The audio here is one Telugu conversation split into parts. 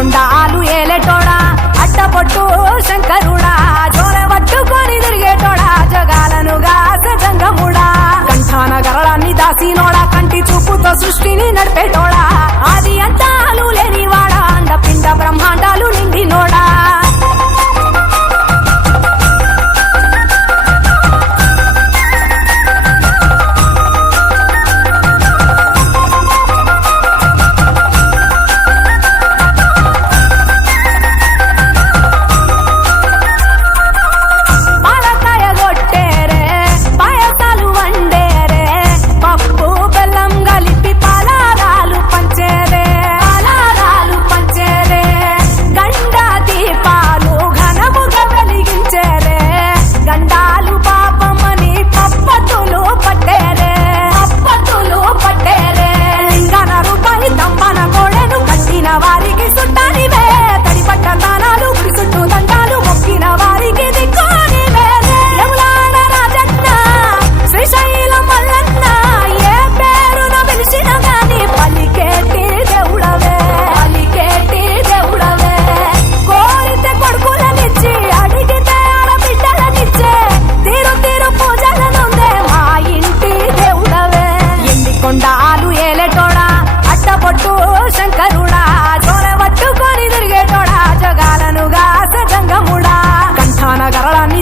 కొండాలు ఏలేటోడా అట్టపొట్టు శంకరుడా జోరె పట్టుకొని తిరిగేటోడా జగాలను గాస జంగముడా కంఠాన గరళాన్ని దాసినోడా కంటి చూపుతో సృష్టిని నడిపేటోడా ఆది అంతాలు లేనివాడా అండపిండ బ్రహ్మాండాలు నిండినోడా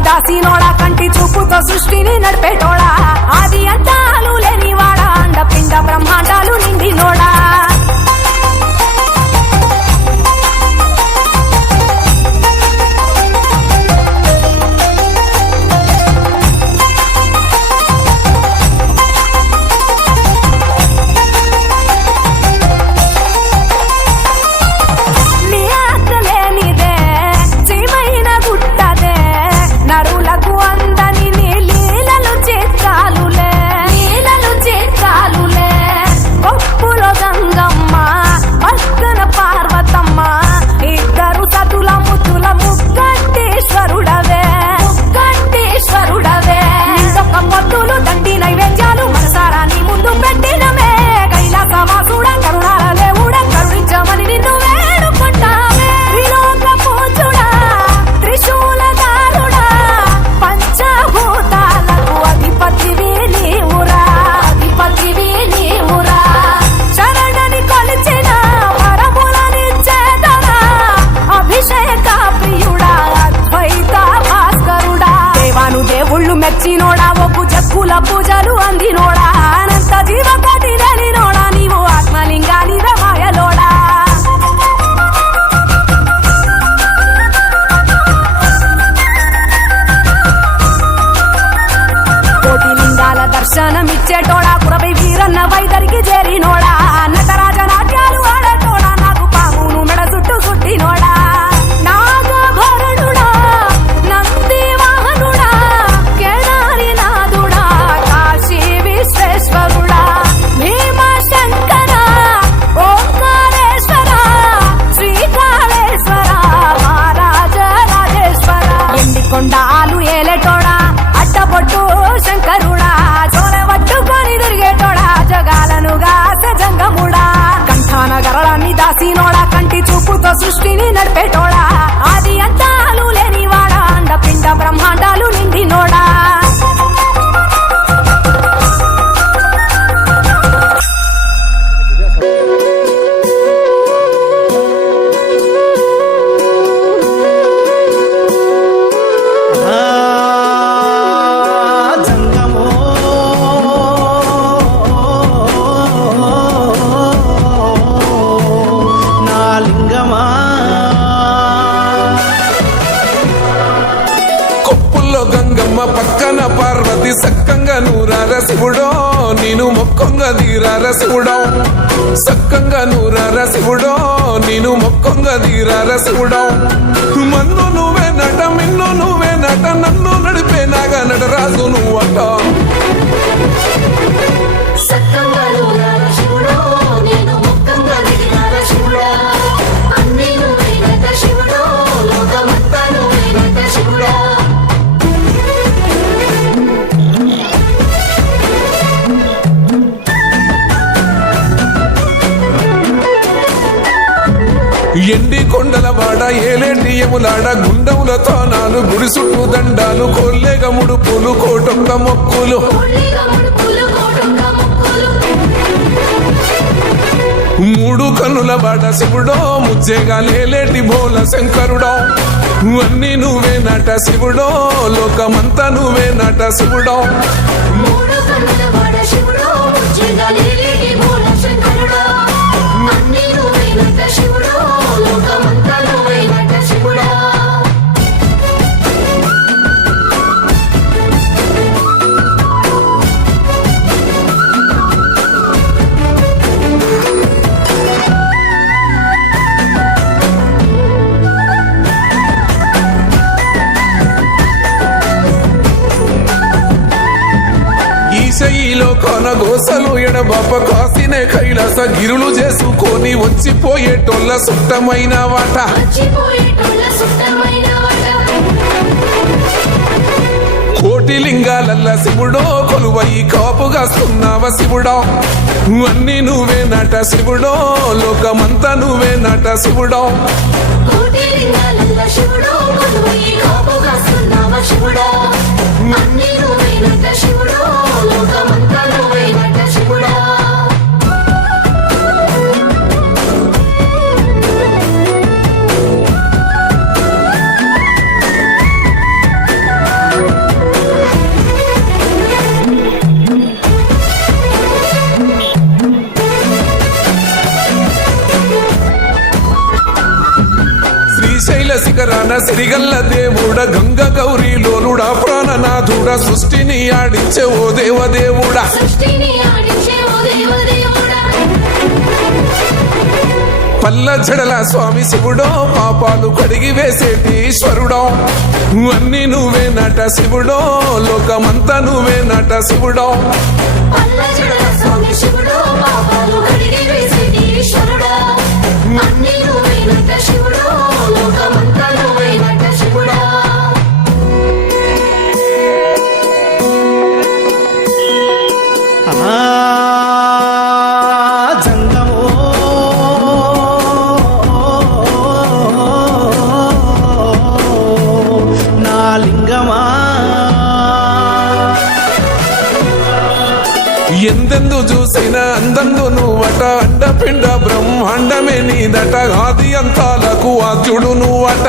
దాసినోడా కంటి చూపుతో సృష్టిని నడిపేటోడా ఆది అంతాలు లేనివాడా అండపిండ బ్రహ్మాండాలు నిండినోడా మెచ్చినోడా ఒప్పు జక్కుల పూజలు అందినోడా అనంత జీవకోటి తెలినోడా నీవు ఆత్మలింగాని రమాయలోడా కోటి లింగాల దర్శనమిచ్చేటోడా కురవై వీరన్న వైదరికి చేరినోడా నటరాజ నాట్యాలు ఆడేటోడా నాకు పామును మెడ చుట్టూ సుట్టినోడా కొండాలు ఏలేటోడా అట్టపొట్టు శంకరుడా జోరె పట్టుకొని తిరిగేటోడా జగాలను గాస జంగముడా కంఠాన గరళాన్ని దాసినోడా కంటి చూపుతో సృష్టిని నడిపేటోడా ఆది అంతాలు లేనివాడా అండపిండ బ్రహ్మాండాలు నిండినోడా పక్కన పార్వతి సక్కంగా నూరార శివుడో నేను మొక్కంగా తీరార శివుడో సక్కంగా నూరార శివుడో నేను మొక్కంగా తీరార శివుడో మన్ను నువ్వే నట మిన్ను నువ్వే నట నన్ను నడిపే నాగా నటరాజు నువ్వట ఎండి కొండల వాడ ఏలేటి యములాడ గుండముల తోనాలు గుడి చుట్టూ దండాలు కొల్లేగ ముడుపులు కోటొక్క మొక్కులు మూడు కన్నుల వాడ శివుడో ముచ్చేగా లేలేటి బోల శంకరుడో అన్నీ నువ్వే నట శివుడో లోకమంతా నువ్వే నట శివుడో ఈశయిలో కొన గోసలు ఎడబాప కాసినే కైలాస గిరులు చేసుకొని వచ్చిపోయేటోళ్ళ సుట్టమైన వాట కోటి లింగాలల్ల శివుడో కొలువయి కాపుగాస్తున్నావ శివుడో అన్నీ నువ్వే నట శివుడో లోకమంతా నువ్వే నట శివుడో శ్రీశైల శిఖరాన సిరిగల్ల దేవుడ గంగ గౌరీ లోలుడా ప్రాణనాథుడా సృష్టిని ఆడించే ఓ దేవదేవుడా పల్ల జడల స్వామి శివుడో పాపాలు కడిగి వేసేటి ఈశ్వరుడో అన్నీ నువ్వే నట శివుడో లోకమంతా నువ్వే నట శివుడో ఎందెందు చూసిన అందందు నువ్వట అండపిండ బ్రహ్మాండమే నీదట ఆది అంతాలకు ఆద్యుడు నువ్వట